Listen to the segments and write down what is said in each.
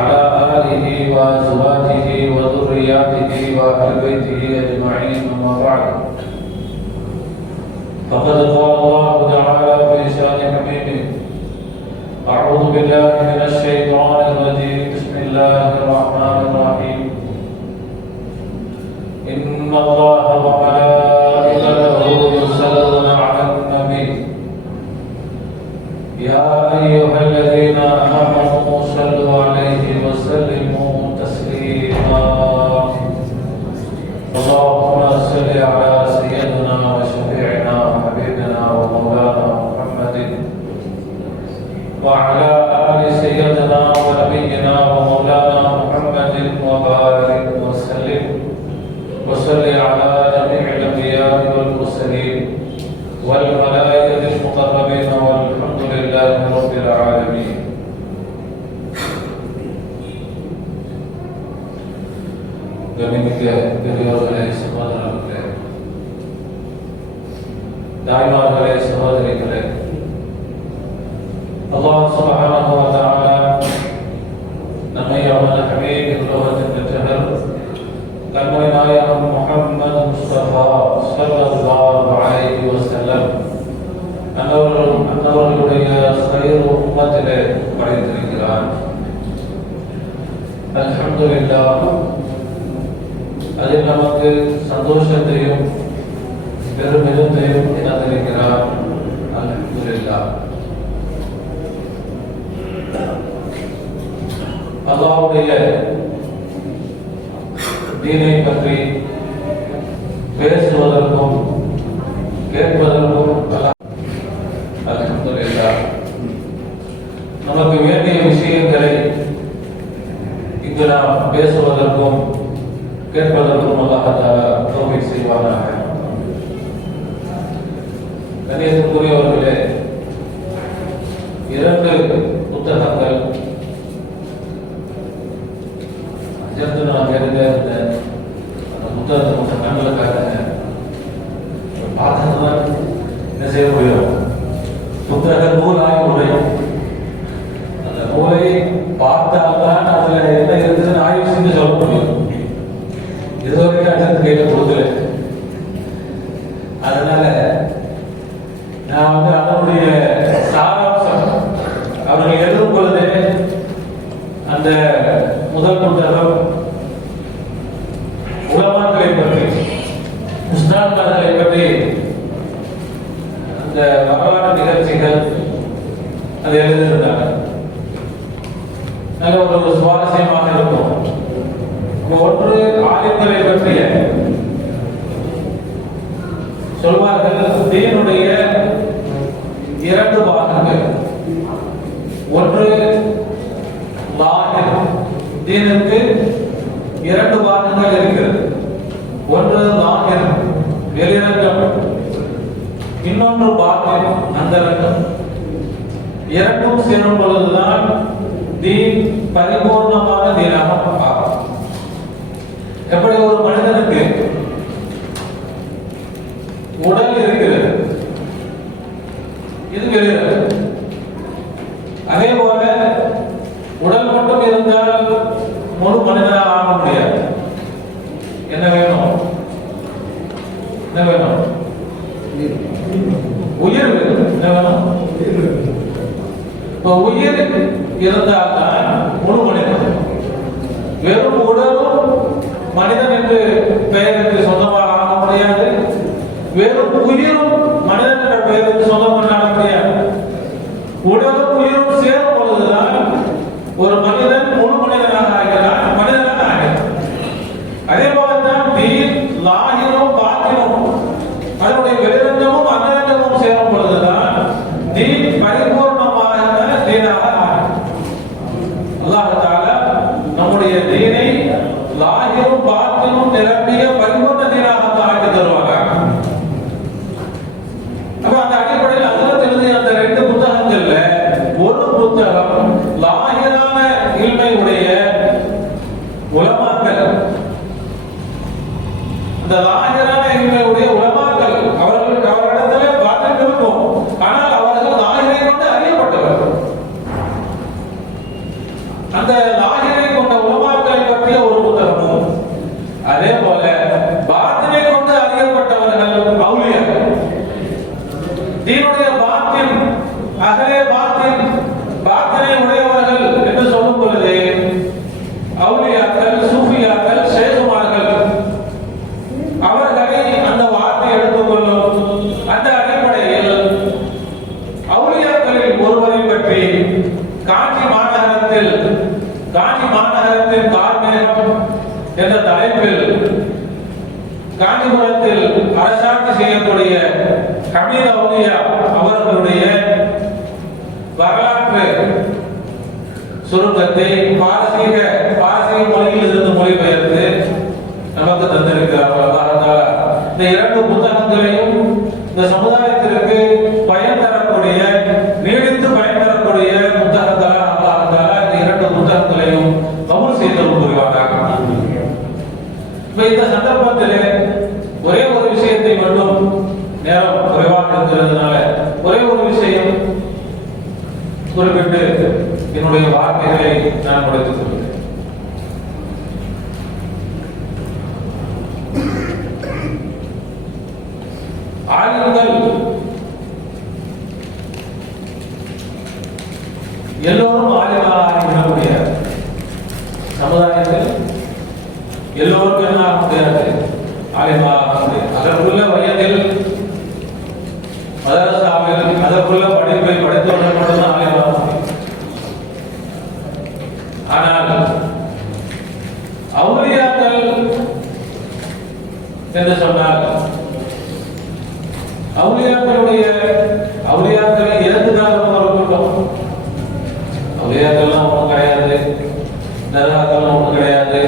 وعلى آله وأزواجه وذرياته وأهل بيته أجمعين، أما بعد، فقد قال الله تعالى في شأن حبيبه: أعوذ بالله من الشيطان الرجيم، بسم الله الرحمن الرحيم. إن الله وملائكته يصلون على النبي يا أيها الذين آمنوا صلوا عليه وسلموا تسليما. اللهم صل على سيدنا وشفيعنا وحبيبنا ومولانا محمد وعلى آل سيدنا ونبينا ومولانا محمد وبارك وسلم وصل على جميع الأنبياء والمرسلين والملائكة المقربين والحمد لله رب العالمين. கண்ணியமிக்க பெரியோர்களே, சகோதரர்களே, தாய்மார்களே, சகோதரிகளே, அல்லாஹ் சுப்ஹானஹு வ தஆலா நம்மை அவனது ஹபீப் உலகத்தின் பெற்றவர் கண்மணி நாயகம் முஹம்மது முஸ்தபா ஸல்லல்லாஹு அலைஹி வஸல்லம் அன்னவர்களுடைய கைர் உம்மத்திலே படைத்திருக்கிறார். அல்ஹம்துலில்லாஹ், அதில் நமக்கு சந்தோஷத்தையும் பெருமிதத்தையும் தந்திருக்கிறார். அல்ஹம்துலில்லாஹ். அல்லாஹ்வுடைய தீனை பற்றி பேசுவதற்கும் கேட்பதற்கும் அல்ஹம்துலில்லாஹ் நமக்கு வேண்டிய விஷயங்களை இங்கு நாம் பேசுவதற்கும் கேட்பதற்கும் அல்லாஹ் தஆலா தௌஃபீக் செய்வானாக. கண்ணியத்திற்குரியவர்களே, இரண்டு புத்தகங்கள் நான் கேட்டுட்டே இருந்தேன். அந்த புத்தகத்தை கொஞ்சம் கண்ணில் காட்டுங்க. பார்த்ததுதான் என்ன செய்ய முடியும்? புத்தக நூலாகி உடையும். அந்த நூலை பார்த்தால்தான் அதுல என்ன இருக்குதுன்னு ஆய்வு செஞ்சு சொல்ல முடியும். இதுவரைக்கும் அஜந்து கையில கொடுக்கல. அதனால நான் அதனுடைய சாராம்சம் அவர்கள் எழுதும் பொழுதே அந்த முதல் புத்தகம் உலமாக்களை பற்றி, உஸ்தாத்மார்களை பற்றி, அந்த வரலாற்று நிகழ்ச்சிகள் அது எழுதியிருந்தாங்க. நல்ல ஒரு சுவாரஸ்யமாக இருக்கும். ஒன்று ஆலிம்களை பற்றிய சொல்வார்கள். தீனுடைய இரண்டு பாகங்கள். ஒன்று லாஹிர், தீனுக்கு இரண்டு பாகங்கள் இருக்கிறது. ஒன்று லாஹிர், வெளிரங்கம், இன்னொன்று பாத்தின், அந்தரங்கம். இரண்டும் சேரும் பொழுதுதான் தீன் பரிபூர்ணமான தீனாக ஆகும். எப்படி ஒரு மனிதனுக்கு உடல் இருக்கிறது, இது வெளிரங்கம். அதே போல உடல் மட்டும் இருந்தால் முழு மனிதனாக ஆக முடியாது. என்ன வேணும்? என்ன வேணும்? உயிர் வேணும். என்ன வேணும்? உயிர் இருந்தால்தான் முழு மனிதன். வெறும் உடலும் மனிதன் என்று பெயருக்கு சொந்தமாக ஆக முடியாது. வெறும் உயிரும் மனிதன் என்ற பெயருக்கு சொந்தம் கொண்டாட முடியாது. உடலும் உயிரும் சேரும் பொழுதுதான் ஒரு மனிதன் முழு மனிதனாக ஆகிறான், மனிதனாக ஆகிறான். அதே போலதான் தீன் லாஹிரும் பாத்தினும் அதனுடைய வெளிரங்கமும் அந்தரங்கமும் சேரும் பொழுதுதான் தீன் பரிபூர்ணமாக தீனாக ஆகும். அல்லாஹ் தஆலா நம்முடைய தீனை லாஹிரும் பாத்தினும் நிரம்பிய பரிபூர்ண தீனாக ஆக்கி தருவாங்க. அப்ப அந்த அடிப்படையில் அதில் எழுதிய அந்த ரெண்டு புத்தகங்கள்ல ஒரு புத்தகம் லாஹிரான இல்மை உடைய உலமாக்கள், அந்த லாஹிரான இல்மை உடைய உலமாக்கள் அவர்களிடத்துல பாத்தின் இருக்கும். ஆனால் அவர்கள் லாஹிரை கொண்டு அறியப்பட்டவர். அந்த லாஹிரை கொண்ட உலமாக்களை பற்றிய ஒரு புத்தகமும், அதே போல பாத்தினை கொண்டு அறியப்பட்டவர்கள் அவுலியாக்கள். தீனுடைய பாத்தின், அகலே பாத்தின், பாத்தினை உடையவர்கள் என்று சொல்லும் பொழுது அவுலியாக்கள், சூஃபியாக்கள், ஷேகுமார்கள் அவர்களை அந்த வார்த்தை எடுத்துக்கொள்ளும். அந்த அடிப்படையில் அவுலியாக்களில் ஒருவரை பற்றி காஞ்சி மாநகரத்தில் கார்மேகம் என்ற தலைப்பில் காஞ்சிபுரத்தில் அரசாட்சி செய்யக்கூடிய ஹமீத் அவுலியா அவர்களுடைய வரலாற்று சுருக்கத்தை பாரசீக மொழியில் இருந்து மொழிபெயர்த்து நமக்கு தந்திருக்கிறார். இந்த இரண்டு புத்தகங்களையும் இந்த சமுதாயத்திற்கு பயன் தரக்கூடிய, நீடித்து பயன் தரக்கூடிய புத்தகங்களாக இந்த இரண்டு புத்தகங்களையும் கபூல் செய்து புரிவார்கள். இந்த சந்தர்ப்பத்தில் ஒரே ஒரு விஷயத்தை மட்டும், நேரம் குறைவாக இருக்கிறதுனால ஒரே ஒரு விஷயம் குறிப்பிட்டு என்னுடைய வார்த்தைகளை நான் முடித்துக் கொள்கிறேன். ஆளுங்கள் எல்லோரும் ஆளுநராக முடியாது. சமுதாயத்தில் எல்லோருக்கும் என்ன ஆக முடியாது, ஆளுநராக முடியாது. அதற்குள்ள வயதில் மதரசாவில் அதற்குள்ள படிப்பை படித்தவர்கள் மட்டும்தான் ஆளுநராக முடியும். ஆனால் அவுலியாக்கள் என்று சொன்னால் அவுலியாக்களை எதற்காக கூட்டம்? அவுலியாக்கள்லாம் ஒன்றும் கிடையாது, தர்காக்கள்லாம் ஒன்றும் கிடையாது,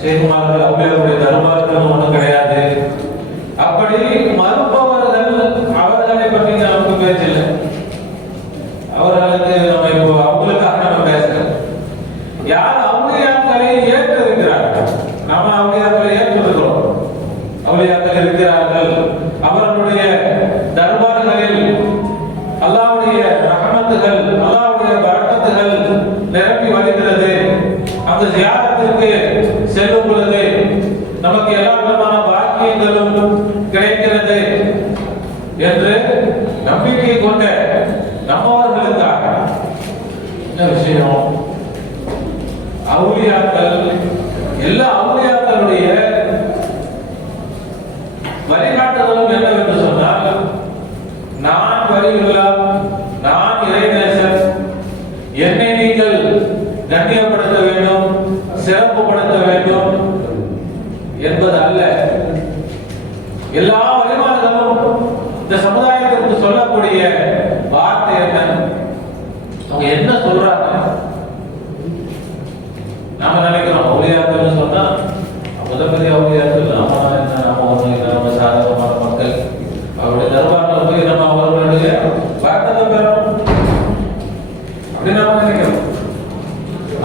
ஷேகுமார்கள் அவுலியாவுடைய தர்பார்கள் ஒன்றும் கிடையாது. அப்படி மறுப்பவர்கள் அவர்களை பற்றி நமக்கு பேச்சில்லை. அவர்களுக்கு நம்ம இப்போ அவங்களுக்காக நம்ம பேசுறோம். யார் அவுலியாக்களை ஏற்றிருக்கிறார்கள், நாம அவுலியாக்களை ஏற்றிருக்கிறோம். அவுலியாக்கள் இருக்கிறார்கள், அவர்களுடைய தர்பார்களில் அல்லாஹ்வுடைய ரஹமத்துகள், அல்லாஹ்வுடைய பரக்கத்துகள் நிரம்பி வருகிறது. அந்த ஜியாரத்திற்கு செல்லும் பொழுது நமக்கு எல்லா விதமான பாக்கியங்களும் கிடைக்கிறது என்று நம்பிக்கை கொண்ட நம்மவர்களுக்காக இந்த விஷயம். அவுலியாக்கள், எல்லா அவுலியாக்களுடைய வழிகாட்டுதலும் என்னவென்று சொன்னால், நான் வலியுல்லா, நான் இறைநேசன், என்னை நீங்கள் கண்ணியப்படுத்த வேண்டும், சிறப்புப்படுத்த வேண்டும் என்பது அல்ல. எல்லா வழிமாறுகளும் இந்த சமுதாயத்திற்கு சொல்லக்கூடிய வார்த்தை என்ன? அவங்க என்ன சொல்றாங்க? நாம நினைக்கிறோம் அவுலியாக்கள் சொன்னா முதற்பதி அவுலியாக்கள், நாம என்ன, நாம ஒண்ணு இல்லை, நம்ம சாதாரணமான மக்கள். அவருடைய தர்பாரில் போய் நம்ம அவர்களுடைய வார்த்தை பெறணும் அப்படின்னு நாம நினைக்கிறோம்.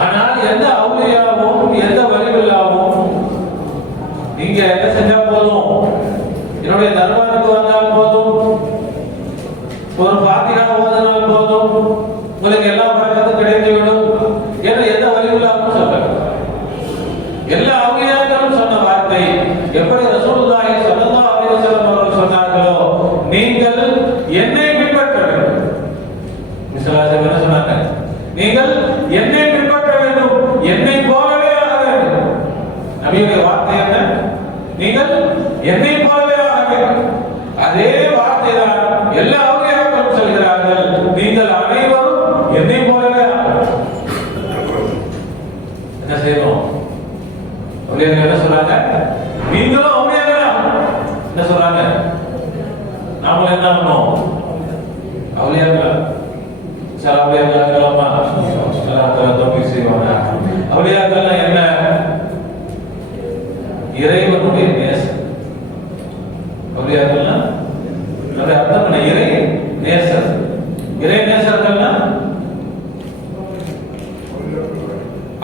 ஆனால் எந்த அவுலியாவும் எந்த வலியுல்லாவும் நீங்க என்ன செஞ்சா போதும், என்னுடைய தர்பாருக்கு வந்தால் போதும், ஒரு பாத்தியா ஓதினால் போதும், உங்களுக்கு எல்லா பறக்கத்தும் கிடைத்துவிடும் என்று எந்த வலியுல்லாவும் சொல்ல. எல்லா அவுலியாக்களும் சொன்ன வார்த்தை எப்படி ரசூலுல்லாஹி ஸல்லல்லாஹு அலைஹி வஸல்லம் அவர்கள் சொன்னார்களோ, நீங்கள் என்னை பின்பற்ற வேண்டும். விசுவாசம் என்ன சொன்னாங்க? நீங்கள் என்னை பின்பற்ற வேண்டும், என்னை போலவே ஆக வேண்டும். நபியுடைய வார்த்தை என்ன? நீங்கள் என்னை போலவே ஆக வேண்டும். அதே வார்த்தை தான் எல்லா அவுலியாக்களும் சொல்கிறார்கள், நீங்கள் அனைவரும் என்னை போலவே ஆக வேண்டும். என்ன செய்யணும்? என்ன சொல்றாங்க? நீங்களும் அவுலியாக்களா? என்ன சொல்றாங்க? நாம என்ன பண்ணோம்? அவுலியாக்களா? சில அவுலியாக்களா தோப்பி செய்வாங்க. அவுலியாக்கள் என்ன? இறைவனுடைய நேசம். அவுலியாக்கள்னா அர்த்தம் என்ன? இறை நேசர். இறை நேசர்கள்னா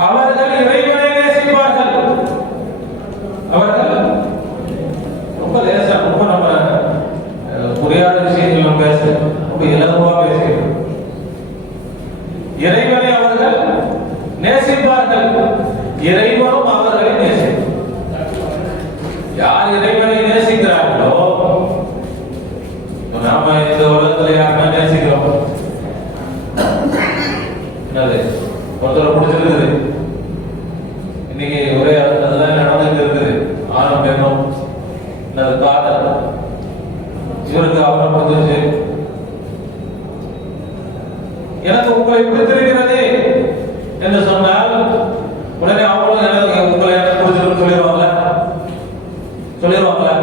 அவர்கள் இறைவனை நேசிப்பார்கள். அவர்கள் ரொம்ப லேசா, ரொம்ப நம்ம புரியாத விஷயங்கள் பேச ரொம்ப இலகுவா பேசுகிறோம். இறைவனை அவர்கள் பிடிச்சிருக்குது. இன்னைக்கு ஒரே அதுதான் நடந்துட்டு இருக்குது. ஆணும் பெண்ணும் காதல், இவருக்கு அவரை பிடிச்சிருச்சு, எனக்கு உங்களை பிடித்திருக்கிறது என்று சொன்னால் உடனே அவங்களும் எனக்கு உங்களை எனக்கு பிடிச்சிருக்குன்னு சொல்லிடுவாங்களா?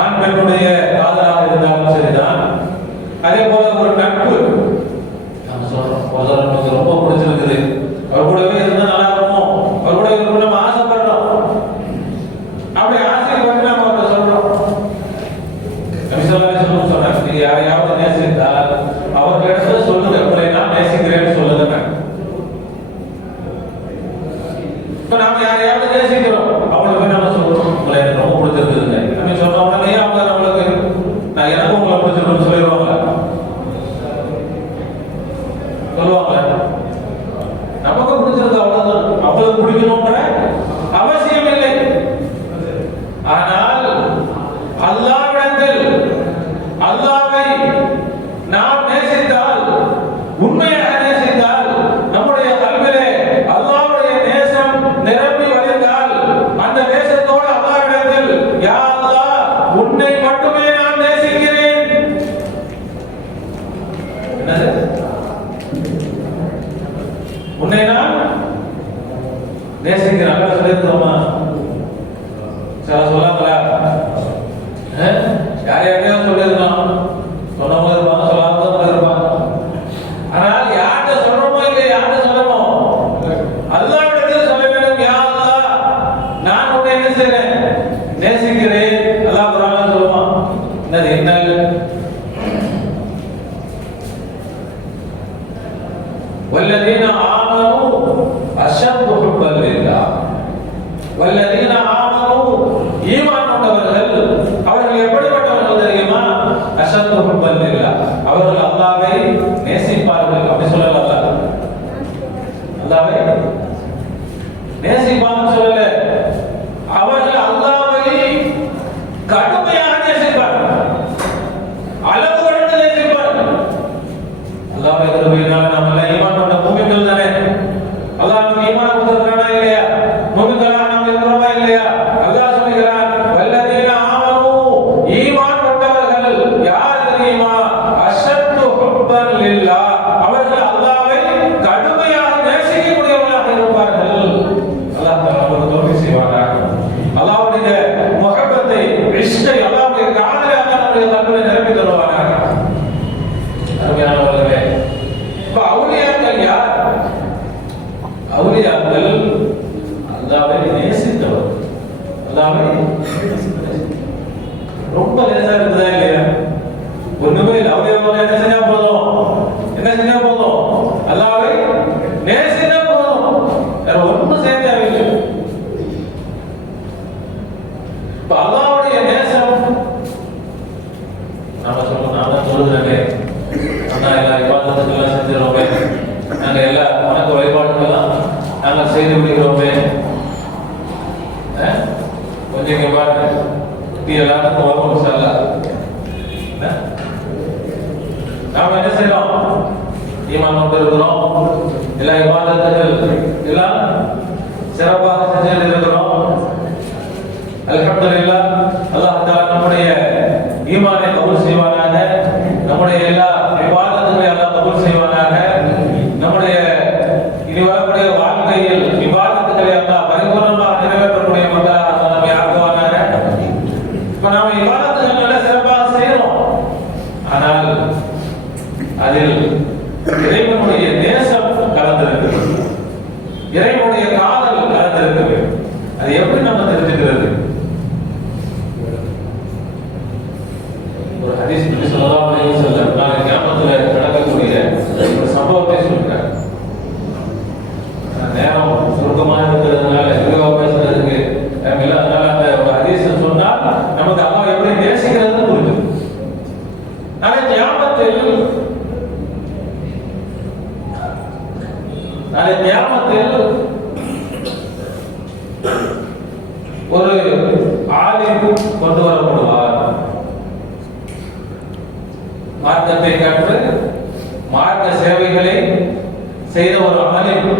ஆண் பெண்ணுடைய காதலாக இருந்தாலும் சரிதான். அதே போல ஒரு நட்பு, நம்ம சொல்றோம் நமக்கு ரொம்ப பிடிச்சிருக்குது, அவர் கூடவே இருந்தா நல்லா இருக்கும், அவர் கூட இருக்கு நம்ம ஆசைப்படுறோம். அப்படி ஆசைப்பட்டு நம்ம அவரை சொல்றோம். சொன்னாங்க, நீங்க யாரையாவது நேசித்தால் அவர்களிடத்துல சொல்லுங்க, உங்களை நான் நேசிக்கிறேன்னு சொல்லுங்க. இப்ப நாம யாரையாவது நேசிக்கிறோம், அவங்களுக்கு நம்ம சொல்றோம் உங்களை எனக்கு ரொம்ப பிடிச்சிருக்குதுங்க. நம்ம சொல்ற உடனே அவங்க நம்மளுக்கு நான் எனக்கு உங்களை பிடிச்சிருக்குன்னு சொல்லிடுவாங்க. நமக்கு பிடிச்சிருக்கு அவ்வளவுதான், அவங்களுக்கு பிடிக்கணும்ன்ற அவசியம் இல்லை. ஆனால் அல்லாஹ்விடத்தில் அல்லாஹ்வை நாம் நேசித்தால், உண்மையாக நேசித்தால், நம்முடைய கல்விலே அல்லாஹ்வுடைய நேசம் நிரம்பி வழிந்தால், அந்த நேசத்தோடு அல்லாஹ்விடத்தில் யா அல்லாஹ் உன்னை மட்டுமே நான் நேசிக்கிறேன். என்னது? உன்னை நான் நேசிக்கிறேன். அல்ல சொல்லியிருக்கோமா? சில சொல்லாங்களா? யாரையாவது சொல்லியிருக்கோம், சொன்னவங்க இருப்பாங்க, சொல்லாதவங்க இருப்பாங்க. ஆனால் யார்கிட்ட சொல்றோமோ இல்லை, யார்கிட்ட சொல்லணும்? அல்லாஹ்விடத்தில் சொல்ல வேண்டும். யா அல்லாஹ் நான் உன்னை என்ன செய்றேன்? நேசிக்கிறேன். அல்லாஹ் குர்ஆன்ல சொல்லுவான், என்னது? இன்னல் والذين آمنوا أشد حبا لله. والذين آمنوا ஈமான் கொண்டவர்கள் அவர்கள் எப்படிப்பட்டவர்கள் தெரியுமா? அஷத்து ஹுப்பன் லில்லாஹ், அவர்கள் அல்லாஹ்வை நேசிப்பார்கள். அப்படி சொல்லல, அல்லாஹ்வை நேசிப்பார்கள் சொல்லல, அவர்கள் அல்லாஹ்வை கடுமையாக நேசிப்பார்கள், அளவு கடந்து நேசிப்பார்கள். அல்லாஹ்வை கிருபையினால நம்ம ஈமான் கொண்ட மூமின்கள் தானே. அல்லாஹ் நமக்கு ஈமான் கொடுத்திருக்கானா இல்லையா? மூமின்களா நாம் இருக்கிறோமா இல்லையா? அல்லாஹ் சொல்கிறான், வல்லதீன ஆமனூ, ஈமான் கொண்டவர்கள் யார் தெரியுமா? அஷத்து ஹுப்பன் லில்லாஹ், அவர்கள் அல்லாஹ்வை கடுமையாக நேசிக்கக்கூடியவர்களாக இருப்பார்கள். அல்லாஹ் நமக்கு தௌஃபீக் செய்வானாக. அல்லாஹ்வுடைய முஹப்பத்தை, இஷ்கை, அல்லாஹ்வுடைய காதலை அல்லாஹ் நம்முடைய கல்வியை நிரப்பி தருவானாக. அருமையானவர்களே, இப்ப அவுலியாக்கள் யார்? அவுலியாக்கள் அல்லாஹ்வை நேசித்தவர். அல்லாஹ்வை ரொம்ப லேசா இருக்குதா இல்லையா? ஒண்ணுமே இல்லை. அவுலியாக்கள் என்ன செஞ்சா போதும்? அல்லாஹ்வை நேசித்தா போதும், வேற ஒன்றும் செய்ய தேவையில்லை. இப்ப அல்லாஹ்வுடைய நேசம் நாம சொல்லுகிறேனே, எல்லா இபாதத்துக்கெல்லாம் செஞ்சிடறோமே, நாங்க எல்லா வணக்க வழிபாடுகள்லாம் நாங்க செய்து விடுகிறோமே. கொஞ்சம் இங்க பாருங்க, எல்லாத்துக்கும் வரும் சார். நாம என்ன செய்யறோம்? ஈமான் கொண்டு இருக்கிறோம், எல்லா இபாதத்துகள் எல்லாம் சிறப்பாக செஞ்சு இருக்கிறோம். அல்ஹம்துலில்லாஹ். அல்லாஹ் தஆலா நம்முடைய ஈமானை கபூல் செய்வானாக, நம்முடைய எல்லா இபாதத்துகளை அல்லாஹ் கபூல் செய்வானாக, நம்முடைய இனி வரக்கூடிய வாழ்க்கையில் இபாதத்துகளை அல்லாஹ் பரிபூர்ணமாக நிறைவேற்றக்கூடிய மக்களாக அல்லாஹ் நம்மை ஆக்குவானாக. இப்ப நாம இபாதத்துகள் எல்லாம் சிறப்பாக செய்யறோம், ஆனால் அதில் இறைவனுடைய நேசம் கலந்திருக்கிறது, இறைவனுடைய காதல் கலந்திருக்கிறது. அது எப்படி நம்ம தெரிஞ்சுக்கிறது? ஒரு ஹதீஸ் நபி ஸல்லல்லாஹு அலைஹி வஸல்லம் நாளை கியாமத்துல நடக்கக்கூடிய ஒரு சம்பவத்தை சொல்றார். நேரம் சுருக்கமாக இருக்கிறதுனால விரிவா பேசுறதுக்கு இல்லை, அதனால அந்த ஒரு ஹதீஸ் சொன்னால் நமக்கு அல்லாஹ் எப்படி நேசிக்கிறதுன்னு புரியும். நாளை கியாமத்தில் ஒரு ஆலிம் கொண்டு வரப்படுவார். மார்க்கத்தை கற்று மார்க்க சேவைகளை செய்த ஒரு அமலில்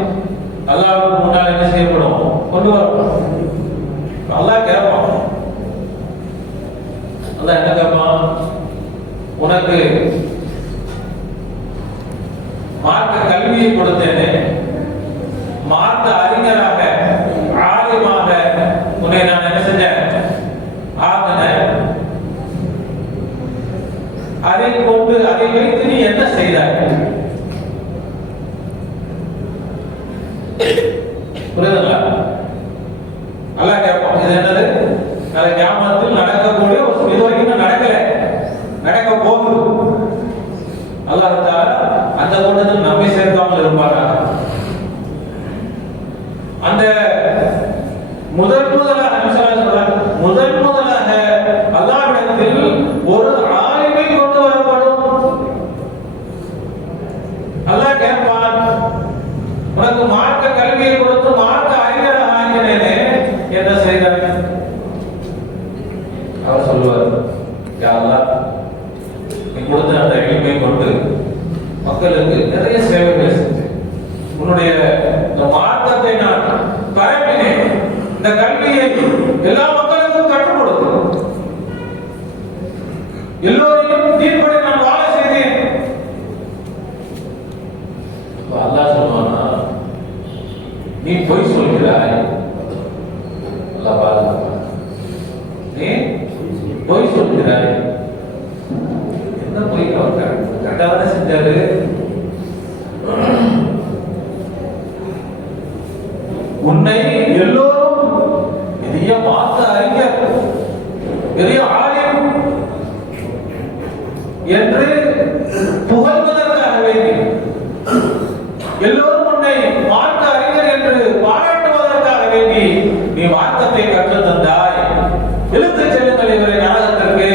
அல்லாஹ்வுக்கு முன்னால் என்ன செய்யப்படும்? கொண்டு வரப்படும். அல்லாஹ் கேட்பான். அல்லாஹ் என்ன கேட்பான்? உனக்கு மார்க்க கல்வியை கொடுத்தேனே, மார்க்க அறிஞராக ஆலிமாக உன்னை நான் என்ன செஞ்சேன்? ஆக்கினேன். அதை கொண்டு அதை வைத்து நீ என்ன செய்தாய்? புரியுதுங்களா? அல்லாஹ் கேட்பான். இது என்னது? நாளை கியாமத்தில் நடக்கக்கூடிய ஒரு இது வரைக்கும் நடக்கல, நடக்க போகுது. அல்லாஹ் தஆலா அந்த கூட்டத்தில் நம்மை சேர்க்காமல் இருப்பாரா? அந்த முதலாக அல்லாஹ்விடத்தில் ஒரு ஆலிமை கொண்டு வரப்படும். அல்லாஹ் கேட்பான், உனக்கு மார்க்க கல்வியை கொடுத்து மார்க்க அறிஞராக ஆக்கினேனே, என்ன செய்தாய்? அவர் சொல்லுவார், யா அல்லாஹ், நீ கொடுத்த அந்த இல்மை கொண்டு மக்களுக்கு நிறைய சேவைகள் செஞ்சேன். உன்னுடைய இந்த மார்க்கத்தை நான் பரப்பினேன். இந்த கல்வியை எல்லா மக்களுக்கும் கற்றுக் கொடுத்தேன். எல்லோரையும் தீர்ப்படி நான் வாழ செய்தேன். அல்லாஹ் சொல்லுவானா, நீ பொய் சொல்கிறாய். அல்லாஹ் பாதுகாப்பான். நீ பொய் சொல்கிறாய். என்ன பொய்? அவர் கரெக்டாக செஞ்சாரு. உன்னை எல்லோரும் பெரிய மார்க்க அறிஞர், பெரிய ஆலிம் என்று புகழ்வதற்காக வேண்டி, எல்லோரும் உன்னை மார்க்க அறிஞர் என்று பாராட்டுவதற்காக வேண்டி நீ மார்க்கத்தை கற்றுத் தந்தாய். இழுத்துச் செல்லுங்கள் இவரை நாடகத்திற்கு.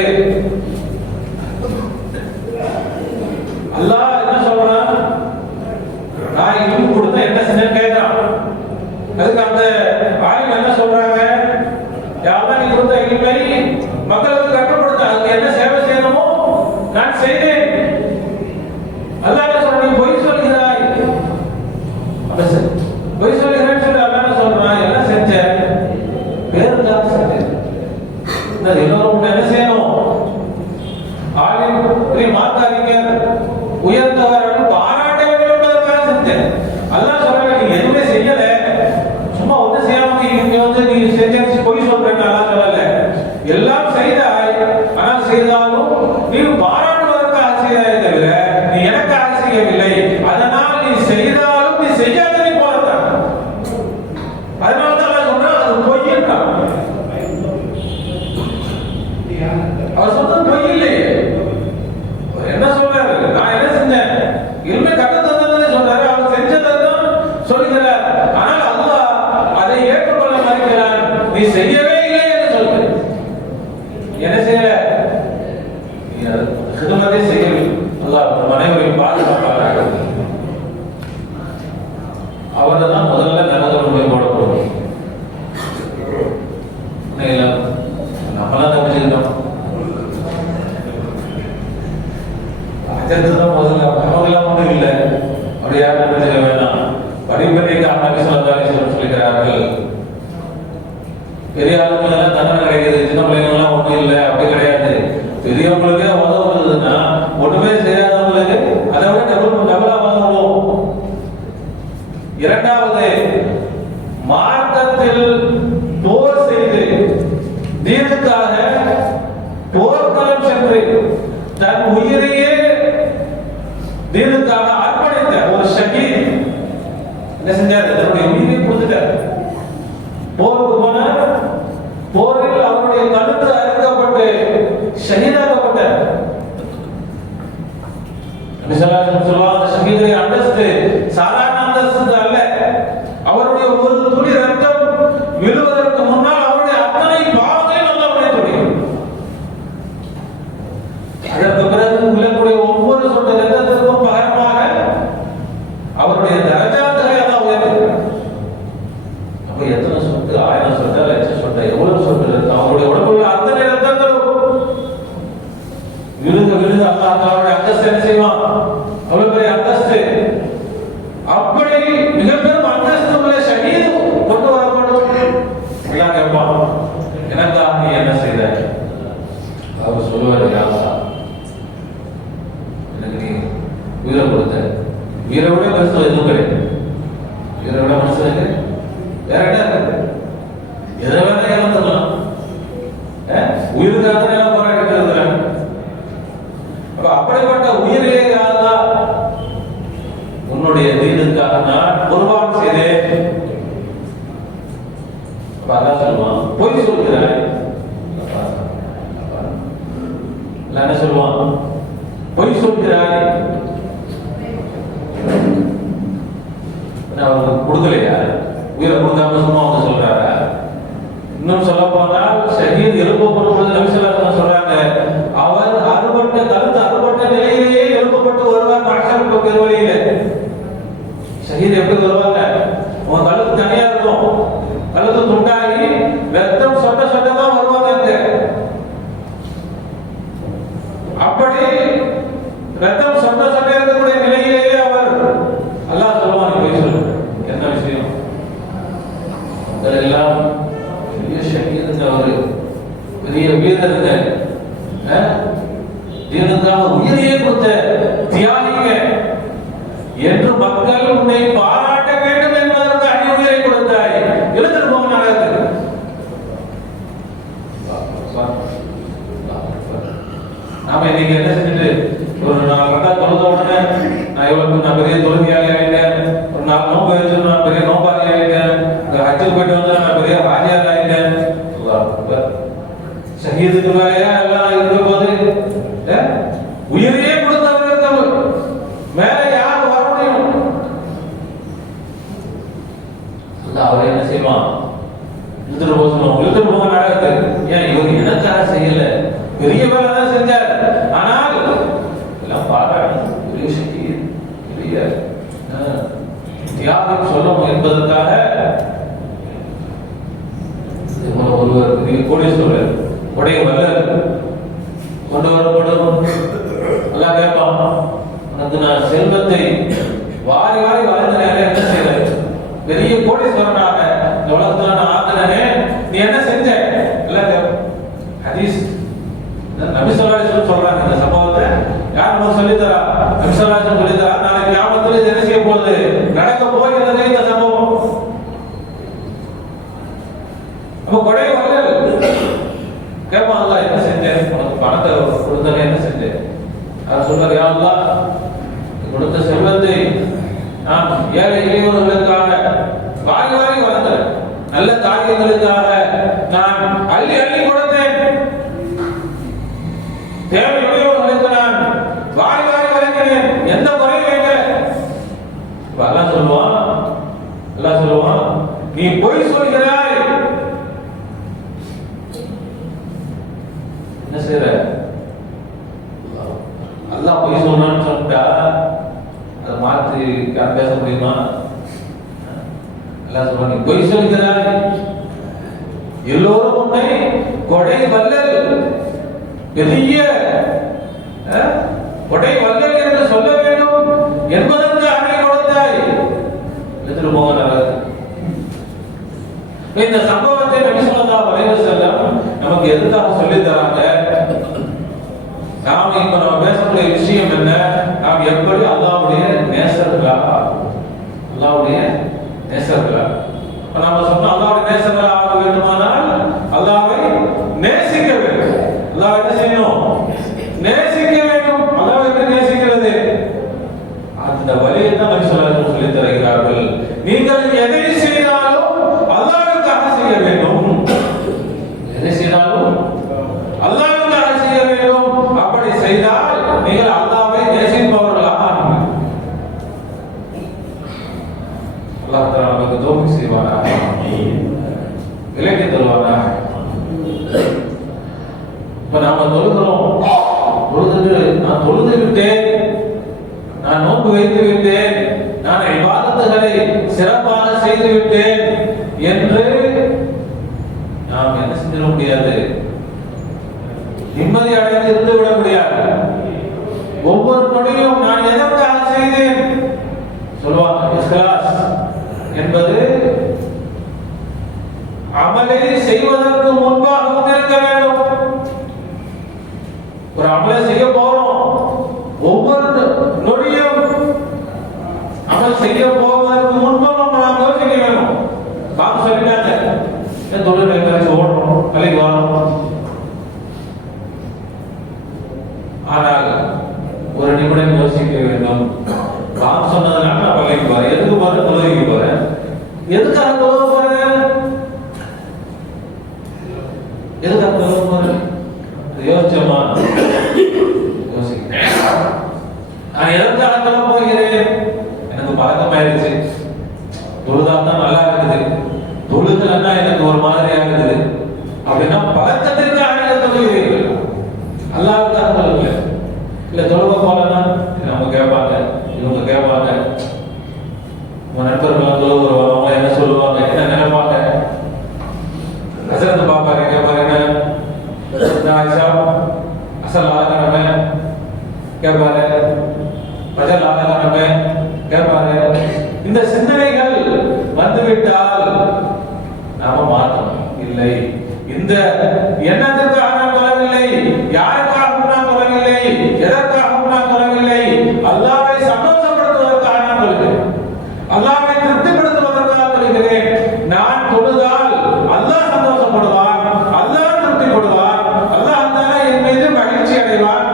அல்லாஹ் என்ன சொல்றான்? நான் இல்மு கொடுத்தா என்ன செஞ்சேன்னு கேட்கிறான். அதுக்கு அந்த ஆலிம் என்ன சொல்றாங்க? யா அல்லாஹ், நீ கொடுத்த இல்மை மக்களுக்கு கற்றுக் கொடுத்த, அதுக்கு என்ன சேவை செய்யணுமோ நான் செய்தேன். அல்லாஹ் என்ன சொல்றான்? நீ பொய் சொல்கிறாய். பொய் சொல்கிறான்னு சொல்லி அல்லாஹ் என்ன சொல்றான்? என்ன செஞ்ச? பேருக்காக செஞ்சேன். எல்லோரும் என்ன செய்யணும்? ஆலிம், பெரிய மார்க்க அறிஞர், உயர்ந்தவர் பாராட்ட வேண்டும் என்பதற்காக செஞ்சேன். அல்லாஹ் சொல்றாங்க, நீ எதுவுமே செய்யல, சும்மா ஒண்ணு செய்யாம இங்க வந்து நீ செஞ்சு பொய் சொல்றேன்னு அல்லாஹ் சொல்லல. எல்லாம் செய்தாய், ஆனால் செய்தாலும் நீ பாராட்டுவதற்காக செய்தாய் தவிர நீ எனக்காக செய்யவில்லை. அதனால் நீ செய்தாலும் நீ செய்யாததை போலத்தான். அதனால தான் அல்லாஹ் சொல்றான், அது பொய் என்றான். அவர் சொன்னது பொய் இல்லையே. என்ன சொல்றாரு? நான் என்ன செஞ்சேன்? இல்மை கற்று தந்ததுன்னு சொல்றாரு. அவர் செஞ்சதான் சொல்கிறார். ஆனால் அல்லாஹ் அதை ஏற்றுக்கொள்ள மறுக்கிறான். நீ செய்யவே இல்லை என்று சொல்ற. என்ன செய்யல? ஹிதமத்தை செய்யவில்லை. அல்லாஹ் மனைவரை பாதுகாப்பாக. அவரை தான் முதல்ல நரகத்தில் போய் போட போறோம். நம்மளாம் தப்பிச்சிருக்கோம். அஜர்தான் முதல்ல அவங்கெல்லாம் ஒன்றும் இல்லை. அப்படி யாரும் நினைச்சிட வேண்டாம். படிப்படிக்கு அண்ணாக்கு சொல்லிக்கிறார்கள். பெரிய ஆளுங்கெல்லாம் தண்டனை கிடைக்குது, சின்ன பிள்ளைங்கள்லாம் ஒன்றும் இல்லை, அப்படி கிடையாது. பெரியவங்களுக்கே உதவுறதுன்னா ஒண்ணுமே செய்யாதவங்களுக்கு அதை விட டபுளா உதவுவோம். இரண்டாவது, மார்க்கத்தில் போர் செய்து தீனுக்காக போர்க்களம் சென்று தன் உயிரையே தீனுக்காக அர்ப்பணித்த ஒரு ஷஹீத் என்ன செஞ்சார்? தன்னுடைய உயிரை கொடுத்துட்டார். போருக்கு போனார். போரில் அவருடைய கழுத்து அறுக்கப்பட்டு ஷஹீதாக்கப்பட்டார். சொல்லுவாங்க, ஷஹீதுடைய அந்தஸ்து சாதாரண அந்தஸ்து அல்ல. அவருடைய ஒரு துளி ரத்தம் விழுவதற்கு முன்னால் அவருடைய அத்தனை பாவங்களையும் நல்லா உடைத்துவிடும். அதற்கு பிறகு விழக்கூடிய ஒவ்வொரு சொட்டு ரத்தத்திற்கும் பகரமாக அவருடைய தரஜாத்துகளை எல்லாம் உயர்த்திருக்கிறார். அப்ப எத்தனை சொட்டு? 1000 சொட்டா, லட்சம் சொட்டா, எவ்வளவு சொட்டு ரத்தம்? அவருடைய உடம்புள்ள அத்தனை ரத்தங்களும் விழுக விழுக அல்லாஹ் அவருடைய அந்தஸ்து என்ன செய்வான்? அவ்வளவு பெரிய அந்தஸ்து. அப்ப அவருக்கு கொடுக்கலையா? உயிரை கொடுக்காம சும்மா அவங்க சொல்றாரா? இன்னும் சொல்ல போனால் ஷஹீத் எழுப்பப்படும் பொழுது நபி ஸல்லல்லாஹு அலைஹி வஸல்லம் சொல்றாங்க, அவர் அறுபட்ட கழுத்து அறுபட்ட நிலையிலேயே எழுப்பப்பட்டு வருவார் மஹ்ஷர் பெருவழியிலே. ஷஹீத் எப்படி வருவாங்க? உன் கழுத்து தனியா இருக்கும், கழுத்து துண்டாகி ரத்தம் சொட்ட சொட்ட தான் வருவாங்க. அப்படி ரத்தம் சொட்ட சொட்ட இருக்கக்கூடிய நிலையிலேயே அவர் அல்லாஹ் சொல்லுவான், போய் சொல்லு என்ன விஷயம்? அதெல்லாம் பெரிய ஷஹீதுங்க, ஒரு பெரிய வீரருங்க, தீனுக்காக உயிரையே கொடுத்த தியாகிங்க என்று மக்கள் உன்னை பாராட்ட வேண்டும் என்பதற்கு உயிரை கொடுத்தாய். எழுத்துட்டு போங்க நாடகத்துக்கு. நாம இன்னைக்கு என்ன செஞ்சுட்டு ஒரு 4 ரக்காத் தொழுத உடனே நான் பெரிய தொழுகையாளி ஆயிட்டேன், ஒரு 4 நோன்பு வச்சு நான் பெரிய நோம்பாளி ஆயிட்டேன், ஹஜ்ஜுக்கு போயிட்டு வந்து நான் பெரிய ஹாஜியார் ஆயிட்டேன். ஷஹீதுக்கு வேலையா எல்லாம் இருக்க போது உயிரையே கொடுத்தவர் இருக்கவர் மேல யார் வர முடியும்? அவரை என்ன செய்வான்? இழுத்துட்டு போக சொல்லுவோம், இழுத்துட்டு போக நாடகத்துக்கு. ஏன் இவர் எனக்காக செய்யல, பெரிய வேலை தான் செஞ்சார், ஆனால் எல்லாம் பாராட்டு பெரிய ஷஹீத் பெரிய தியாகம் சொல்லணும் என்பதற்காக ஒருவர் பெரிய கோடீஸ்வரர் உடைய வல்லர் கொண்டு வரப்படும். எல்லாம் கேட்பான், உனக்கு நான் செல்வத்தை வாரி வாரி வளர்ந்தனால என்ன செய்வேன்? பெரிய கோடீஸ்வரனாக இந்த உலகத்துல நான் ஆக்குனே, நீ என்ன செஞ்ச? எல்லாம் ஹதீஸ் நபி ஸல்லல்லாஹு அலைஹி வஸல்லம் சொல்றாங்க. இந்த சம்பவத்தை யார் நமக்கு சொல்லித்தரா? நபி ஸல்லல்லாஹு அலைஹி வஸல்லம் சொல்லித்தரா. நாளைக்கு கியாமத்துல இது என்ன செய்ய போகுது? நடக்க போகிறது இந்த சம்பவம். அப்ப கொடை வரல கேட்பான், அல்லாஹ் என்ன செஞ்சேன்? உனக்கு பணத்தை கொடுத்தனே, என்ன செஞ்சேன்? அவர் சொல்றாரு, யா அல்லாஹ் கொடுத்த செல்வத்தை நான் ஏழை எளியவர்களுக்காக வாரி வாரி வளர்த்தேன், நல்ல காரியங்களுக்காக நான் அள்ளி அள்ளி கொடுத்தேன், தேவையுடையவர்களுக்கு நான் வாரி வாரி வழங்கினேன், எந்த குறையும் வைக்கல. அல்லாஹ் சொல்லுவான், நீ பொய் சொல்கிறாய். என்ன செய்யற? அல்லாஹ் பொய் சொன்னான்னு சொல்லிட்டா அதை மாற்றி பேச முடியுமா? அல்லாஹ் சொல்லுவான், நீ பொய் சொல்கிறாய், எல்லோரும் உன்னை கொடை வல்லல் பெரிய கொடை வல்லல் என்று சொல்ல வேண்டும் என்பதற்கு அணை கொடுத்தாய். எடுத்துட்டு போக நல்லது. இந்த சம்பவத்தை நபி ஸல்லல்லாஹு அலைஹி வஸல்லம் நமக்கு எதுக்காக சொல்லி தராங்க? நாம இப்ப நம்ம பேசக்கூடிய விஷயம் என்ன? நாம் எப்படி அல்லாஹ்வுடைய நேசர்களா? அல்லாஹ்வுடைய நேசர்களா? நாம சொன்ன அல்லாஹ்வுடைய நேசர்களா ஆக வேண்டுமானால் அல்லாஹ்வை நேசிக்க வேண்டும். அல்லாஹ் என்ன செய்யணும்? நேசிக்க வேண்டும். அல்லாஹ் எப்படி நேசிக்கிறது? அந்த வழியை தான் நபி ஸல்லல்லாஹு அலைஹி வஸல்லம் சொல்லி தருகிறார்கள். நீங்கள் எதை செய்தாலும் அல்லாஹ்வுக்காக செய்ய வேண்டும். எதை செய்தாலும் அல்லாஹ்வுக்காக செய்ய வேண்டும். அப்படி செய்தால் நீங்கள் அல்லாஹ்வை நேசிப்பவர்களாக ஆகுங்கள். அல்லாஹ் தஆலா நமக்கு தௌஃபீக் செய்வானாக, விலக்கி தருவானாக. இப்ப நாம தொழுகிறோம், நான் தொழுது விட்டேன், நான் நோன்பு வைத்து விட்டேன், நான் இபாதத்துகளை சிறப்பாக செய்து விட்டேன் என்று நாம் என்ன செஞ்சிட முடியாது, நிம்மதி அடைந்து இருந்து விட முடியாது. ஒவ்வொரு நொடியும் நான் எதற்காக செய்தேன் சொல்லுவாங்க. இஸ்லாஸ் என்பது அமலை செய்வதற்கு முன்பாகவும் இருக்க வேண்டும். ஒரு அமலை செய்ய போறோம், ஒவ்வொரு நொடியும் அமல் செய்ய போவதற்கு முன்பும் நாம் யோசிக்க வேண்டும். பாபு சொல்லிட்டாங்க, தொழில் எங்கேயாச்சும் ஓடணும், வேலைக்கு வரணும். ஆனால் ஒரு நிமிடம் யோசிக்க வேண்டும். பாபு சொன்னதுனால நான் வேலைக்கு போறேன், எதுக்கு போறேன்? தொழுகைக்கு போறேன். எதுக்காக தொழுக போறேன்? எதுக்காக தொழுக போறேன்? யோசிச்சோமா? யோசிக்க. நான் எதற்காக தொழ போகிறேன்? எனக்கு பழக்கமாயிருச்சு, தொழுதாதான் நல்லா இருக்குது, தொழுதலன்னா எனக்கு ஒரு மாதிரியா இருக்குது அப்படின்னா பழக்கத்திற்காக நீங்கள் தொழுகிறீர்கள், அல்லாஹ்வுக்காக தொழுகல. இல்ல தொழுக போலன்னா அவங்க கேட்பாங்க, இவங்க கேட்பாங்க, உங்க நண்பர்கள் தொழுக வருவாங்க, அவங்க என்ன சொல்லுவாங்க, என்ன நினைப்பாங்க, ஹசரத் பாப்பாரு கேட்பாரு, என்ன ஆயிஷா அசல் ஆலகானமே கேட்பாரு, பஜல் ஆலகானமே கேட்பாரு. இந்த சிந்தனைகள் வந்துவிட்டால் நாம மாற்றணும் இல்லை. இந்த எண்ணத்திற்காக நான் சொல்லவில்லை, யாருக்காகவும் நான் சொல்லவில்லை, எதற்காகவும் நான் சொல்லவில்லை, அல்லாஹ்வை சந்தோஷப்படுத்துவதற்காக நான் சொல்கிறேன், அல்லாஹ்வை திருப்திப்படுத்துவதற்காக சொல்கிறேன். நான் தொழுதால் அல்லாஹ் சந்தோஷப்படுவான், அல்லாஹ் திருப்திப்படுவான், அல்லாஹ் தானே என் மீது மகிழ்ச்சி அடைவான்,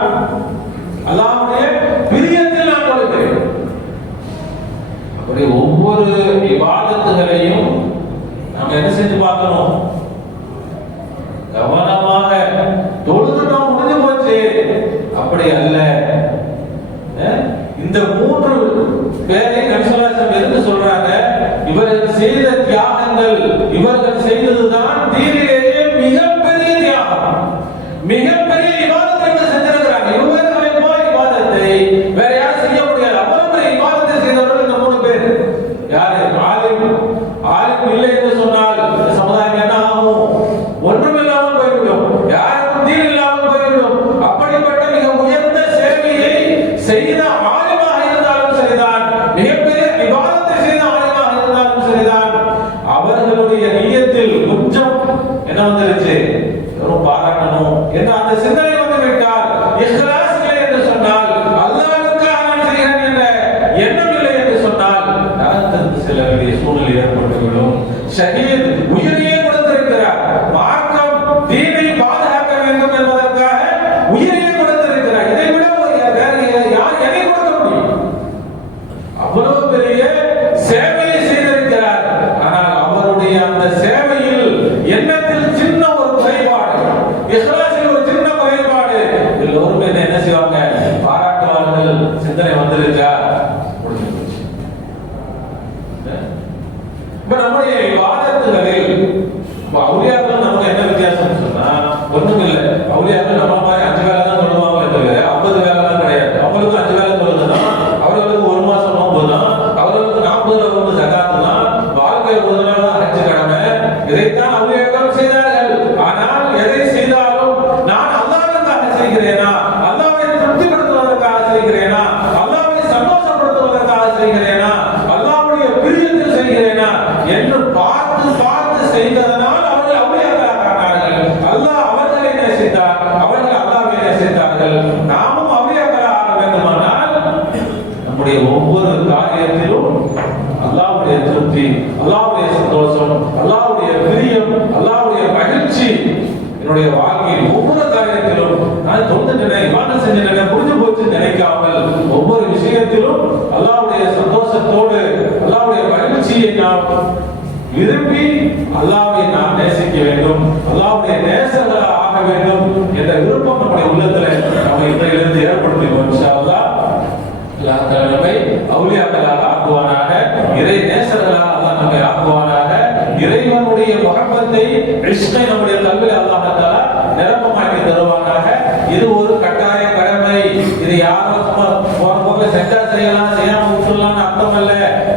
அல்லாஹ்வுடைய பிரியத்தில் நான் தொழுகிறேன். அப்படி ஒவ்வொரு இபாதத்துகளையும் நாம் என்ன செஞ்சு பார்க்கணும், கவனமாக. தொழுதுட்டோம் முடிஞ்சு போச்சு அப்படி அல்ல. இந்த மூன்று பேரை நபிசல்லாஹு எதுக்கு சொல்றாங்க, இவர்கள் செய்த தியாகங்கள், இவர்கள் செய்ததுதான் தீனிலேயே மிகப்பெரிய தியாகம், மிகப்பெரிய இபாதத்தை செஞ்சிருக்கிறாங்க. இவர்களை போல இபாதத்தை வேற யாரும் செய்ய முடியாது. அவ்வளவு பெரிய இபாதத்தை செய்தவர்கள் இந்த மூணு பேர். யாரு? ஆலிம். ஆலிம் இல்லை என்று சொன்னால் சமுதாயம் என்ன ஆகும்? ஒன்றுமில்லாமல் போய்விடும், யாருக்கும் தீன் இல்லாமல் போய்விடும். அப்படிப்பட்ட மிக உயர்ந்த சேவையை செய்த ஆலிமாக இருந்தாலும் சரிதான், மிகப்பெரிய இபாதத்தை செய்த ஆலிமாக இருந்தாலும் சரிதான், அவர்களுடைய நியத்தில் கொஞ்சம் என்ன வந்துருச்சு, வெறும் பாராட்டணும் என்ற அந்த சிந்தனை வந்து விட்டால், இஹ்லாஸ் இல்லை என்று சொன்னால், அல்லாஹ்வுக்காக நான் செய்கிறேன் என்ற எண்ணம் இல்லை என்று சொன்னால், நரகத்திற்கு செல்ல வேண்டிய சூழ்நிலை ஏற்பட்டுவிடும். ஷஹீத் உயிரையே கொடுத்திருக்கிறார், மார்க்கம் தீனை பாதுகாக்க வேண்டும் என்பதற்காக உயிரையே கொடுத்திருக்கிறார். இதை விட வேற யார் எதை கொடுக்க முடியும்? அவ்வளவு பெரிய சேவையை செய்திருக்கிறார். ஆனால் அவருடைய அந்த சேவையில் எண்ணத்தில் சின்ன ஒரு குறைபாடு, இஹ்லாஸில் ஒரு சின்ன குறைபாடு, எல்லோரும் என்ன செய்வாங்க, பாராட்டுவார்கள். சிந்தனை வந்துருச்சா முடிஞ்சு போச்சு. இப்ப நம்முடைய இபாதத்துகளில் அவுலியாக்கள் நமக்கு என்ன வித்தியாசம் சொன்னா, ஒண்ணும் இல்லை. அவுலியாக்கள் நம்ம மாதிரி 5 வேலை தான் சொல்லுவாங்களே தவிர 50 வேலை தான் கிடையாது. அவங்களுக்கு 5 வேலை சொல்லுதுதான், அவர்களுக்கு 1 மாசம் நோன்பு தான், அவர்களுக்கு 40 ரூபா ஜகாத்து தான், வாழ்க்கையில் ஒரு நாள் தான் ஹஜ் கடமை. இதைத்தான் அவுலியாக்கள் செய்தார்கள். ஆனால் எதை செய்தாலும் நான் அல்லாஹ்வுக்காக செய்கிறேனா, அல்லாஹ்வை திருப்திப்படுத்துவதற்காக செய்கிறேனா, அல்லாஹ்வை சந்தோஷப்படுத்துவதற்காக செய்கிறேனா, அல்லாஹ்வுடைய பிரியத்தில் செய்கிறேனா என்று பார்த்து பார்த்து செய்ததனால் அவர்கள் அவுலியாக்களாக ஆனார்கள். அல்லாஹ் அவர்களை நேசித்தார், அவர்கள் அல்லாஹ்வை நேசித்தார்கள். நாமும் அவுலியாக்களாக ஆக வேண்டுமானால் நம்முடைய ஒவ்வொரு காரியத்திலும் அல்லாஹ்வுடைய திருப்தி, அல்லாஹ்வுடைய சந்தோஷம், அல்லாஹ்வுடைய பிரியம், அல்லாஹ்வுடைய மகிழ்ச்சி என்னுடைய வாழ்க்கையில் ஒவ்வொரு காரியத்திலும் நான் தொழுதுட்டேன், இபாதத் செஞ்சுட்டேன், முடிஞ்சு போச்சு நினைக்காமல் ஒவ்வொரு விஷயத்திலும் அல்லாஹ்வுடைய சந்தோஷத்தோடு அல்லாஹ்வுடைய மகிழ்ச்சியை நாம் விரும்பி அல்லாஹ்வை நாம் நேசிக்க வேண்டும், அல்லாஹ்வுடைய நேசர்களாக ஆக வேண்டும் என்ற விருப்பம் நம்முடைய உள்ளத்தில் நம்ம இன்றையிலிருந்து ஏற்படுத்திடுவோம். இன்ஷா அல்லாஹ் அல்லாஹ் தஆலா நம்மை அவுலியாக்களாக ஆக்குவானாக, இறை நேசர்களாக அல்லாஹ் நம்மை ஆக்குவானாக. இறைவனுடைய முஹப்பத்தை, இஷ்கை நம்முடைய கல்வியில் அல்லாஹ் தஆலா நிரப்பமாக்கி தருவானாக. இது ஒரு கட்டாய கடமை. இது யாரும் போக செஞ்சா செய்யலாம், செய்யாம விட்டுலாம் அர்த்தம் அல்ல.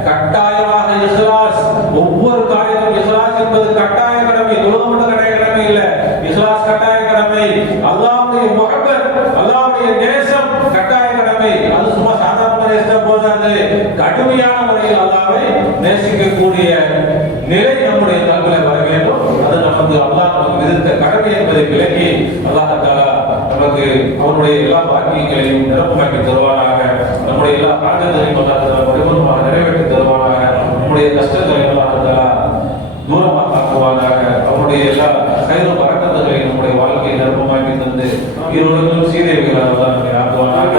கட்டாயமாக இஹ்லாஸ், ஒவ்வொரு காரியமும் இஹ்லாஸ் என்பது கட்டாய கடமை. தொழுகை மட்டும் கட்டாய கடமை இல்ல, இஹ்லாஸ் கட்டாய கடமை. அல்லாஹ்வுடைய முஹப்பத், அல்லாஹ்வுடைய நேசம் கட்டாய கடமை. அது சும்மா சாதாரண நேசித்தா போதாது, கடுமையான முறையில் அல்லாஹ்வை நேசிக்கக்கூடிய நிலை நம்முடைய கல்வியில் வர வேண்டும். அது நமக்கு அல்லாஹ் நமக்கு விதித்த கடமை என்பதை விளக்கி அல்லாஹ் தஆலா நமக்கு அவருடைய எல்லா பாக்கியங்களையும் நிரப்பமாக்கி தருவானாக. நம்முடைய எல்லா காரியங்களையும் அல்லாஹ் தஆலா பரிபூர்ணமாக நிறைவேற்றி தருவானாக. நம்முடைய கஷ்டங்களையும் அல்லாஹ் தஆலா தூரமாக ஆக்குவானாக. அவருடைய எல்லா கைது பறக்கத்துகளையும் நம்முடைய வாழ்க்கையை நிரப்பமாக்கி தந்து இருவருக்கும் சீதைகளாக அல்லாஹ் நம்மை ஆக்குவானாக.